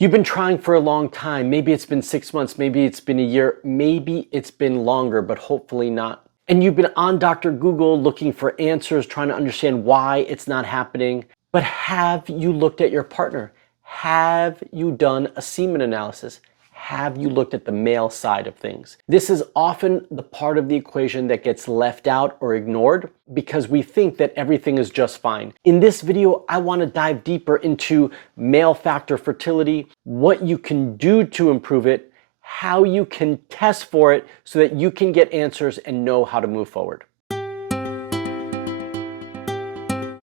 You've been trying for a long time. Maybe it's been 6 months, maybe it's been a year, maybe it's been longer, but hopefully not. And you've been on Dr. Google looking for answers, trying to understand why it's not happening. But have you looked at your partner? Have you done a semen analysis? Have you looked at the male side of things? This is often the part of the equation that gets left out or ignored because we think that everything is just fine. In this video, I want to dive deeper into male factor fertility, what you can do to improve it, how you can test for it so that you can get answers and know how to move forward.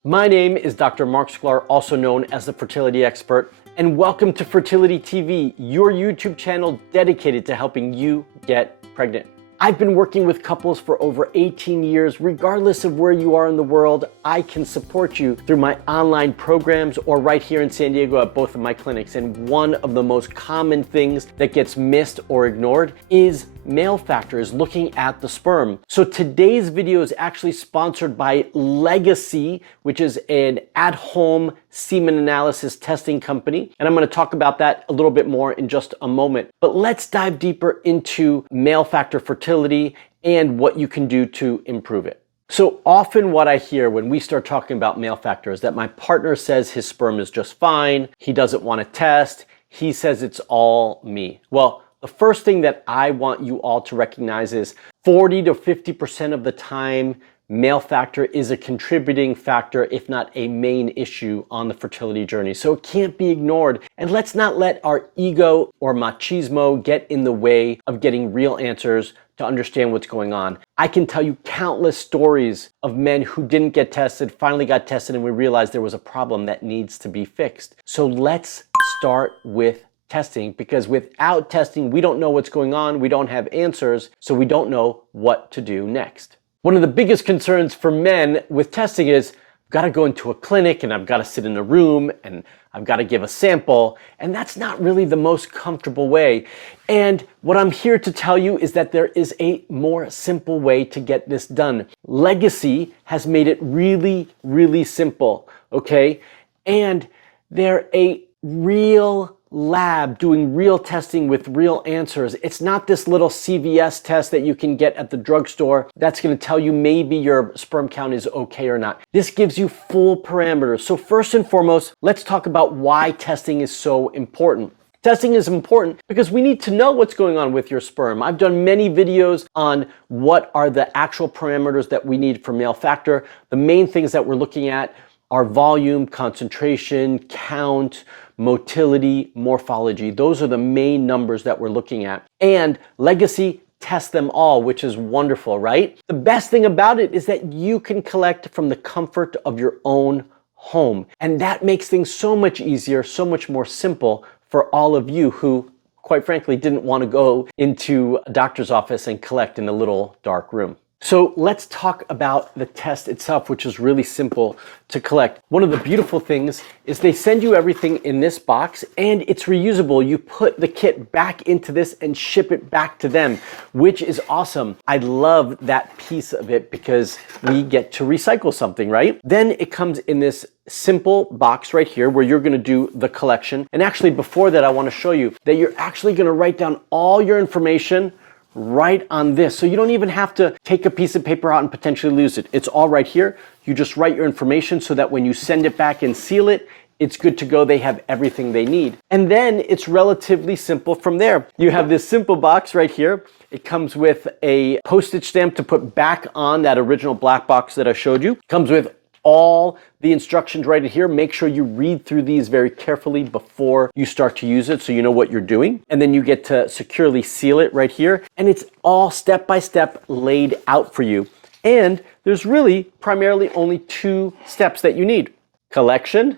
My name is Dr. Mark Sklar, also known as the Fertility Expert, and welcome to Fertility TV, your YouTube channel dedicated to helping you get pregnant. I've been working with couples for over 18 years. Regardless of where you are in the world, I can support you through my online programs or right here in San Diego at both of my clinics. And one of the most common things that gets missed or ignored is male factors, looking at the sperm. So today's video is actually sponsored by Legacy, which is an at-home semen analysis testing company. And I'm going to talk about that a little bit more in just a moment. But let's dive deeper into male factor fertility and what you can do to improve it. So often what I hear when we start talking about male factor is that my partner says his sperm is just fine. He doesn't want to test. He says it's all me. Well, the first thing that I want you all to recognize is 40 to 50% of the time, male factor is a contributing factor, if not a main issue on the fertility journey. So it can't be ignored. And let's not let our ego or machismo get in the way of getting real answers to understand what's going on. I can tell you countless stories of men who didn't get tested, finally got tested, and we realized there was a problem that needs to be fixed. So let's start with testing, because without testing, we don't know what's going on, we don't have answers, so we don't know what to do next. One of the biggest concerns for men with testing is, I've got to go into a clinic and I've got to sit in a room and I've got to give a sample, and that's not really the most comfortable way. And what I'm here to tell you is that there is a more simple way to get this done. Legacy has made it really, really simple, okay? And they're a real lab doing real testing with real answers. It's not this little CVS test that you can get at the drugstore that's going to tell you maybe your sperm count is okay or not. This gives you full parameters. So first and foremost, let's talk about why testing is so important. Testing is important because we need to know what's going on with your sperm. I've done many videos on what are the actual parameters that we need for male factor. The main things that we're looking at are volume, concentration, count, motility, morphology. Those are the main numbers that we're looking at. And Legacy tests them all, which is wonderful, right? The best thing about it is that you can collect from the comfort of your own home. And that makes things so much easier, so much more simple for all of you who, quite frankly, didn't want to go into a doctor's office and collect in a little dark room. So let's talk about the test itself, which is really simple to collect. One of the beautiful things is they send you everything in this box and it's reusable. You put the kit back into this and ship it back to them, which is awesome. I love that piece of it because we get to recycle something, right? Then it comes in this simple box right here where you're going to do the collection. And actually before that, I want to show you that you're actually going to write down all your information right on this. So you don't even have to take a piece of paper out and potentially lose it. It's all right here. You just write your information so that when you send it back and seal it, it's good to go. They have everything they need. And then it's relatively simple from there. You have this simple box right here. It comes with a postage stamp to put back on that original black box that I showed you. It comes with all the instructions right here. Make sure you read through these very carefully before you start to use it so you know what you're doing. And then you get to securely seal it right here. And it's all step by step laid out for you. And there's really primarily only two steps that you need: collection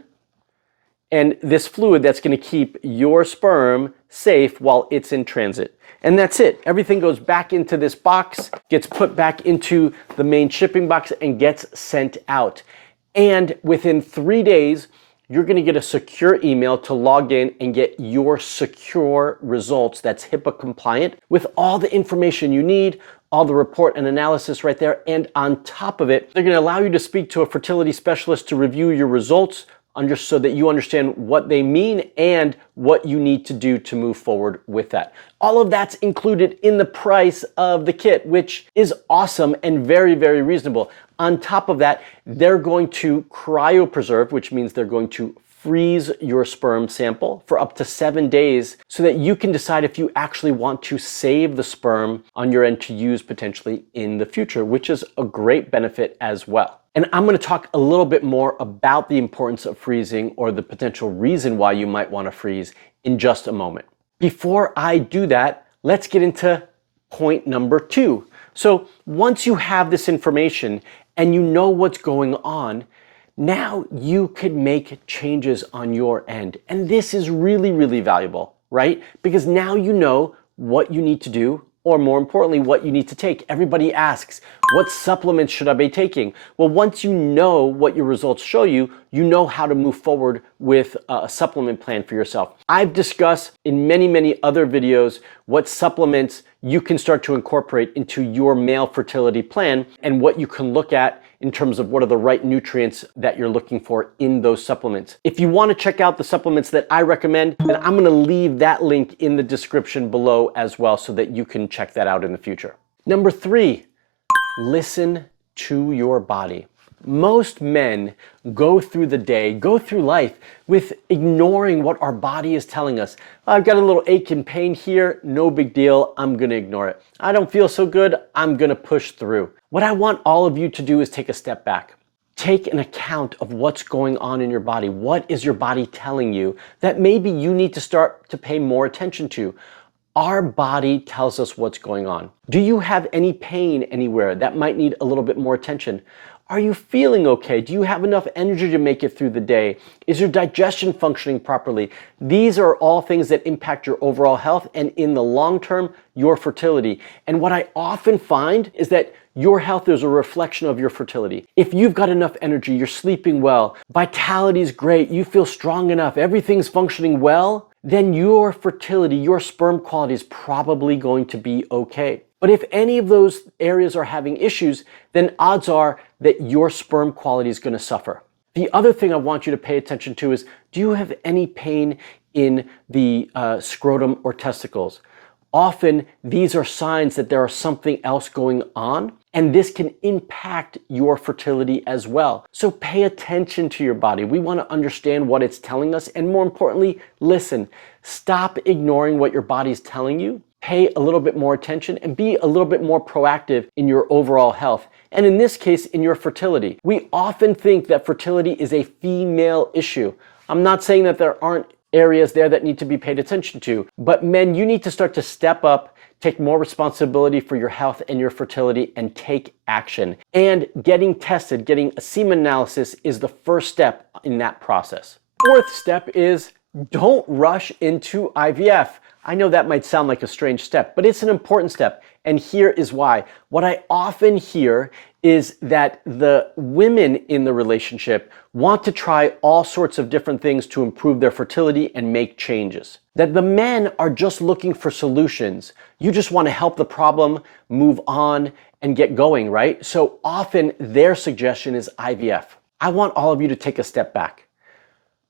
and this fluid that's going to keep your sperm safe while it's in transit. And that's it. Everything goes back into this box, gets put back into the main shipping box, and gets sent out. And within 3 days, you're going to get a secure email to log in and get your secure results that's HIPAA compliant with all the information you need, all the report and analysis right there. And on top of it, they're going to allow you to speak to a fertility specialist to review your results, so that you understand what they mean and what you need to do to move forward with that. All of that's included in the price of the kit, which is awesome and very, very reasonable. On top of that, they're going to cryopreserve, which means they're going to freeze your sperm sample for up to 7 days so that you can decide if you actually want to save the sperm on your end to use potentially in the future, which is a great benefit as well. And I'm going to talk a little bit more about the importance of freezing or the potential reason why you might want to freeze in just a moment. Before I do that, let's get into point number 2. So once you have this information and you know what's going on, now you could make changes on your end. And this is really, really valuable, right? Because now you know what you need to do, or more importantly, what you need to take. Everybody asks, what supplements should I be taking? Well, once you know what your results show you, you know how to move forward with a supplement plan for yourself. I've discussed in many, many other videos what supplements you can start to incorporate into your male fertility plan and what you can look at in terms of what are the right nutrients that you're looking for in those supplements. If you want to check out the supplements that I recommend, then I'm going to leave that link in the description below as well so that you can check that out in the future. Number 3, listen to your body. Most men go through the day, go through life with ignoring what our body is telling us. I've got a little ache and pain here, no big deal, I'm gonna ignore it. I don't feel so good, I'm gonna push through. What I want all of you to do is take a step back. Take an account of what's going on in your body. What is your body telling you that maybe you need to start to pay more attention to? Our body tells us what's going on. Do you have any pain anywhere that might need a little bit more attention? Are you feeling okay? Do you have enough energy to make it through the day? Is your digestion functioning properly? These are all things that impact your overall health and in the long term, your fertility. And what I often find is that your health is a reflection of your fertility. If you've got enough energy, you're sleeping well, vitality is great, you feel strong enough, everything's functioning well, then your fertility, your sperm quality is probably going to be okay. But if any of those areas are having issues, then odds are that your sperm quality is going to suffer. The other thing I want you to pay attention to is, do you have any pain in the scrotum or testicles? Often these are signs that there is something else going on, and this can impact your fertility as well. So pay attention to your body. We want to understand what it's telling us, and more importantly, listen. Stop ignoring what your body's telling you. Pay a little bit more attention and be a little bit more proactive in your overall health. And in this case, in your fertility. We often think that fertility is a female issue. I'm not saying that there aren't areas there that need to be paid attention to, but men, you need to start to step up, take more responsibility for your health and your fertility, and take action. And getting tested, getting a semen analysis is the first step in that process. Fourth step is don't rush into IVF. I know that might sound like a strange step, but it's an important step. And here is why. What I often hear is that the women in the relationship want to try all sorts of different things to improve their fertility and make changes. That the men are just looking for solutions. You just want to help the problem move on and get going, right? So often their suggestion is IVF. I want all of you to take a step back.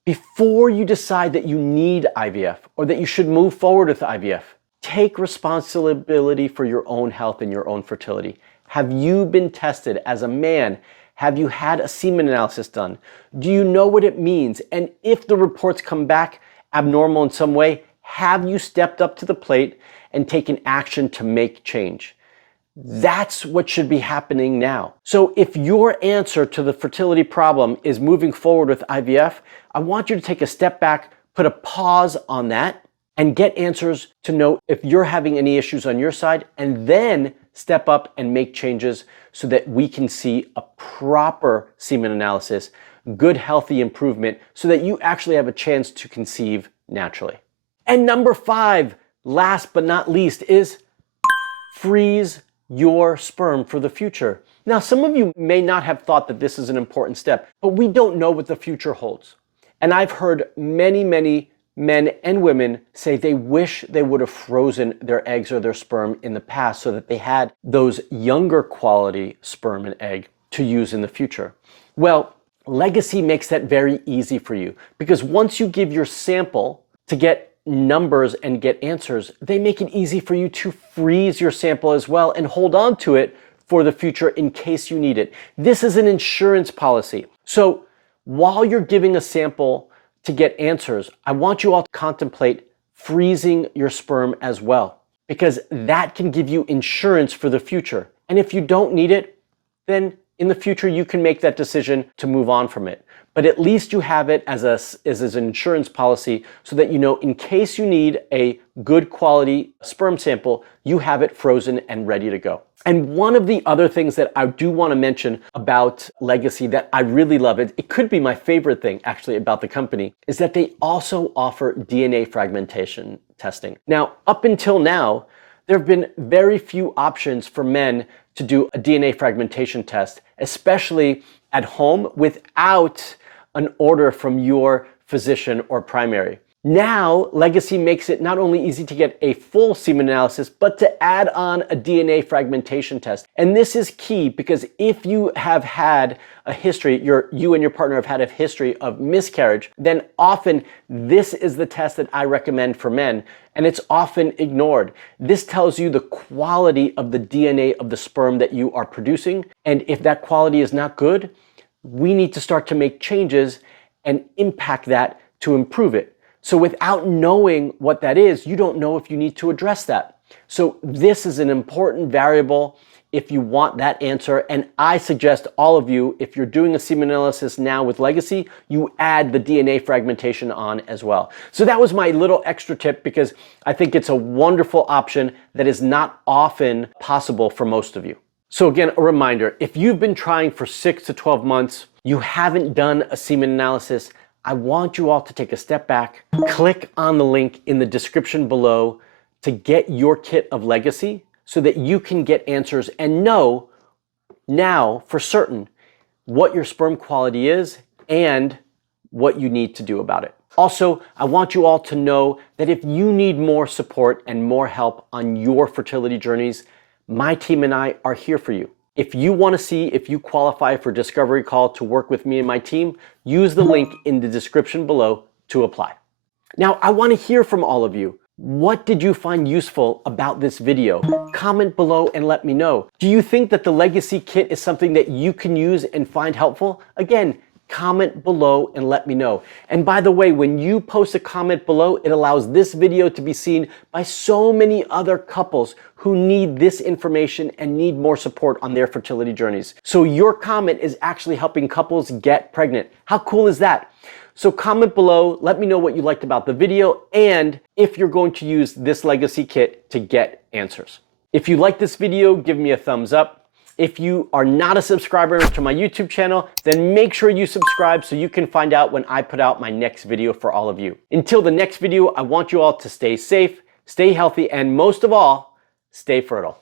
Before you decide that you need IVF or that you should move forward with IVF, take responsibility for your own health and your own fertility. Have you been tested as a man? Have you had a semen analysis done? Do you know what it means? And if the reports come back abnormal in some way, have you stepped up to the plate and taken action to make change? That's what should be happening now. So if your answer to the fertility problem is moving forward with IVF, I want you to take a step back, put a pause on that, and get answers to know if you're having any issues on your side, and then step up and make changes so that we can see a proper semen analysis, good healthy improvement, so that you actually have a chance to conceive naturally. And number 5, last but not least, is freeze your sperm for the future. Now, some of you may not have thought that this is an important step, but we don't know what the future holds. And I've heard many, many men and women say they wish they would have frozen their eggs or their sperm in the past so that they had those younger quality sperm and egg to use in the future. Well, Legacy makes that very easy for you because once you give your sample to get numbers and get answers, they make it easy for you to freeze your sample as well and hold on to it for the future in case you need it. This is an insurance policy. So while you're giving a sample to get answers, I want you all to contemplate freezing your sperm as well, because that can give you insurance for the future. And if you don't need it, then in the future you can make that decision to move on from it. But at least you have it as an insurance policy so that you know in case you need a good quality sperm sample, you have it frozen and ready to go. And one of the other things that I do want to mention about Legacy that I really love, it could be my favorite thing actually about the company, is that they also offer DNA fragmentation testing. Now, up until now, there have been very few options for men to do a DNA fragmentation test, especially at home without an order from your physician or primary. Now, Legacy makes it not only easy to get a full semen analysis, but to add on a DNA fragmentation test. And this is key because if you have had a history, you and your partner have had a history of miscarriage, then often this is the test that I recommend for men, and it's often ignored. This tells you the quality of the DNA of the sperm that you are producing, and if that quality is not good, we need to start to make changes and impact that to improve it. So without knowing what that is, you don't know if you need to address that. So this is an important variable if you want that answer. And I suggest all of you, if you're doing a semen analysis now with Legacy, you add the DNA fragmentation on as well. So that was my little extra tip because I think it's a wonderful option that is not often possible for most of you. So again, a reminder, if you've been trying for 6 to 12 months, you haven't done a semen analysis, I want you all to take a step back, click on the link in the description below to get your kit of Legacy so that you can get answers and know now for certain what your sperm quality is and what you need to do about it. Also, I want you all to know that if you need more support and more help on your fertility journeys, my team and I are here for you. If you want to see if you qualify for Discovery Call to work with me and my team, use the link in the description below to apply. Now, I want to hear from all of you. What did you find useful about this video? Comment below and let me know. Do you think that the Legacy kit is something that you can use and find helpful? Again, comment below and let me know. And by the way, when you post a comment below, it allows this video to be seen by so many other couples who need this information and need more support on their fertility journeys. So your comment is actually helping couples get pregnant. How cool is that? So comment below, let me know what you liked about the video and if you're going to use this Legacy kit to get answers. If you like this video, give me a thumbs up. If you are not a subscriber to my YouTube channel, then make sure you subscribe so you can find out when I put out my next video for all of you. Until the next video, I want you all to stay safe, stay healthy, and most of all, stay fertile.